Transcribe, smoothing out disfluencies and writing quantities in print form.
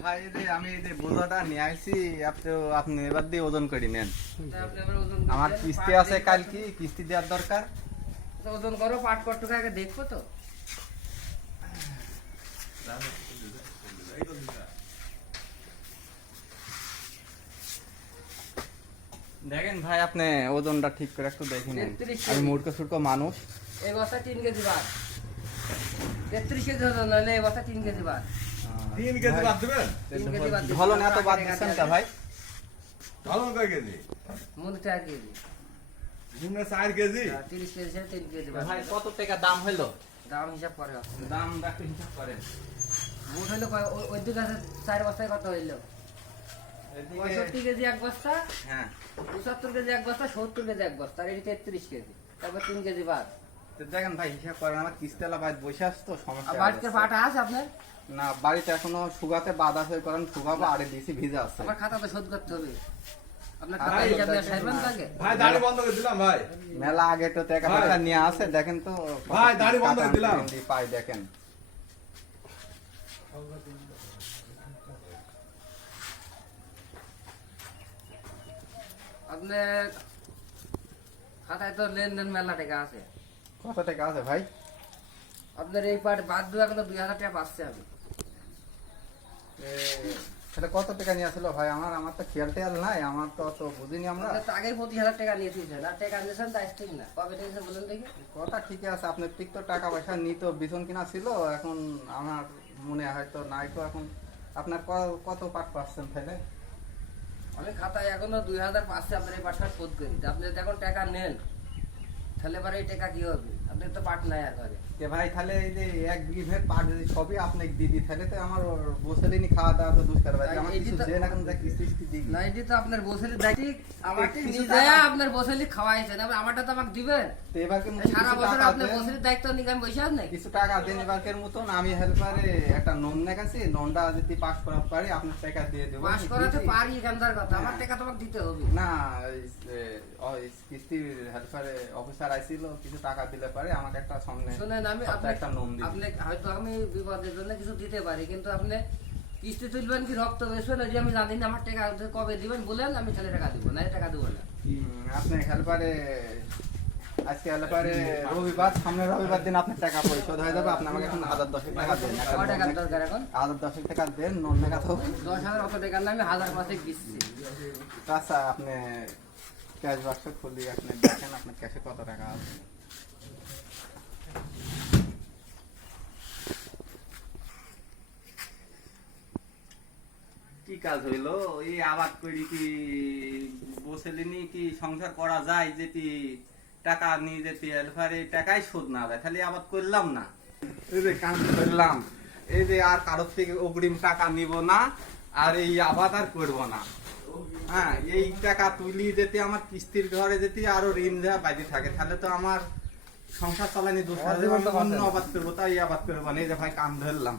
ভাই এই যে আমি এই যে বোঝাটা নিয়ে আইছি, আপনি এবার দিয়ে ওজন করে নেন। আমার কিস্তি আছে কাল, কি কিস্তি দেওয়ার দরকার। ওজন করো, পাট কট্টুকে আগে দেখবো তো। দেখেন ভাই, আপনি ওজনটা ঠিক করে একটু দেখে নেন। 33 আমি মূর্খ সুর্খ মানুষ। এই বস্তা 3 কেজি বাদ, 33 কেজি ওজন হলে এই বস্তা 3 কেজি বাদ। 3 কেজি বাদ দিবেন? 3 কেজি বাদ দিবেন। ঢলন এত বাদ দিচ্ছেন কা ভাই? ঢালন কয় কেজি? মনে 4 কেজি। মুনে 4 কেজি? 30 কেজি সে 3 কেজি বাদ। ভাই কত টাকা দাম হলো? দাম হিসাব করে আছে। দাম একটু হিসাব করেন। মোট হলো ওই দিকে আছে 4 বস্তায় কত হইলো? 65 কেজি এক বস্তা, হ্যাঁ 75 কেজি এক বস্তা, 70 কেজি এক বস্তা, আর এই 33 কেজি। তারপর 3 কেজি বাদ। তো দেখেন ভাই, হিসাব করেন। আমার কিস্তিওয়ালা ভাই বসে আসতো, সমস্যা আর বাড়িতে পাটা আছে আপনার? না, বাড়িতে এখনো শুকাতে বাদ আছে, কারণ শুকাবো আরে দিয়েছি ভিজা আছে। আমার খাতা তো শোধ করতে হবে। আপনার ভাই, খাতা হিসাব নিয়ে সাইবেন লাগে? ভাই দাড়ি বন্ধ করে দিলাম ভাই। মেলা আগে তো টাকা ভাই। পয়সা নিয়ে আসে, দেখেন তো ভাই, দাড়ি বন্ধ করে দিলাম। পাই দেখেন। আপনার খাতায় তো লেনদেন মেলা টাকা আছে। কত টাকা আছে ভাই? আপনার এই পাট বাদ দেওয়া কিন্তু 2000 টাকা পাচ্ছে আমি। তাহলে কত টাকা নিয়ে আসলো ভাই? আমার তো খেয়াল টেয়াল নাই, আমার তো অত বুঝিনি আমরা। আপনার তো আগে 25,000 টাকা নিয়েছিলেন, আর টাকা নিয়েছেন তাই ঠিক না। কবে নিয়েছেন বলেন দেখি? কথা ঠিকই আছে, আপনার ঠিক তো টাকা পয়সা নিত, বিছন কিনা ছিল। এখন আমার মনে হয়তো নাই তো। এখন আপনার কত পাট পাচ্ছেন তাহলে? আমি খাতায় এখনো 2000 পাচ্ছে, আপনার এই পাটটা শোধ করি। তা আপনি যদি এখন টাকা নেন তাহলে এবার এই টাকা কি হবে? আপনার তো পাট নাই আর ঘরে। কে ভাই, তাহলে এই যে 1 বিঘের পাট যদি সবই আপনি দিদি, তাহলে তো আমার বসে দিনই খাওয়া দাওয়া তো দুষ্কার ভাই। আমার এই যে কিছু তো- দেন এখন, যা কিস্তি দিই। না, এটি তো আপনার বসেলি দায়িত্ব। আমাকে কিছু নিজে টাকা- আপনার বসেলি খাওয়াইছেন, আবার আমারটা তো আমাকে দিবেন। তো এবারকে সারা কিছু বছর টাকা আপনার দেন। বসেলির দায়িত্ব নিয়ে আমি বসে আছি নাকি? কিছু টাকা দেন এবারকের মতন। আমি হেল্পারে একটা লোন নেকাছি, লোনটা যদি পাস করাতে পারি আপনার টাকা দিয়ে দেবো। পাস করাতে পারি এখানকার কথা, আমার টাকা তোমাকে দিতে হবে। না, ওই কিস্তির হেল্পারে অফিসার আইছিল, কিছু টাকা দিলে পারে আমাকে একটা সামনে শুনেন, আমি সপ্তাহে একটা লোন দিই। আপনি হয়তো আমি বিপদের জন্য কিছু দিতে পারি, কিন্তু আপনি কিস্তি তুলবেন কি রক্ত বেসবেন যদি আমি জানি না, আমার টাকা কবে দিবেন বলেন, আমি তাহলে টাকা দিব না, টাকা দেবো না। আপনি হেল্পারে আজকে হেল্পারে রবিবার, সামনের রবিবার দিন আপনার টাকা পরিশোধ হয়ে যাবে। আপনি আমাকে এখন 1010 টাকা দেন। কয় টাকার দরকার এখন? 1010 টাকা দেন, লোন টাকা তো। 10,000 অত টাকা না, আমি 1000 মাসে দিচ্ছি। আচ্ছা, আপনি ক্যাশ বাক্স খুলি, আপনি দেখেন আপনার ক্যাশে কত টাকা আছে। কি কাজ হইলো? এই আবাদ করি কি বসেলিনি কি সংসার করা যায়? যেটি টাকা নিয়ে যেতে হেল্পারে টাকাই শোধ না দেয়, খালি আবাদ করলাম না। এই যে কাজ করলাম, এই যে আর কারোর থেকে অগ্রিম টাকা নিব না, আর এই আবাদ আর করবো না। হ্যাঁ, এই টাকা তুলি যেতে আমার কিস্তির ঘরে যেতে আরো ঋণ দেওয়া বাইরে থাকে, তাহলে তো আমার সংসার চালানি দুষ্কার। অন্য আবাদ করবো, তাই আবাদ করবো না। এই যে ভাই কান ধরলাম।